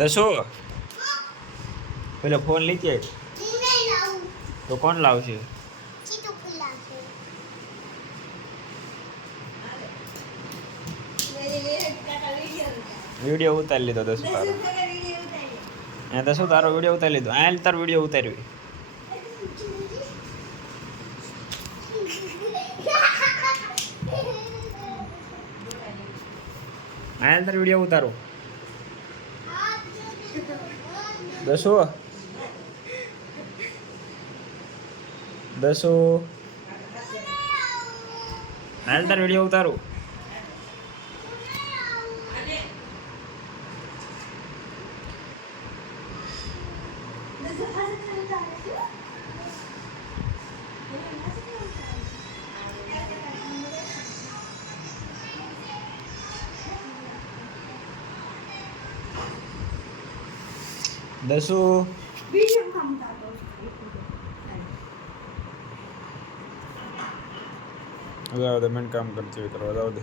દસો પેલો ફોન લીધે તો કોણ લાવશે? વિડીયો ઉતારી લીધો દસો તારો. દસો તારો વિડીયો ઉતારી લીધો. આ તારો વિડીયો ઉતારવી. આ તારો વિડીયો ઉતારો. દસો હાલ તાર વિડીયો ઉતારું. દસો જાવ દે, મને કામ કરતી હોય કરવા જાવ દે.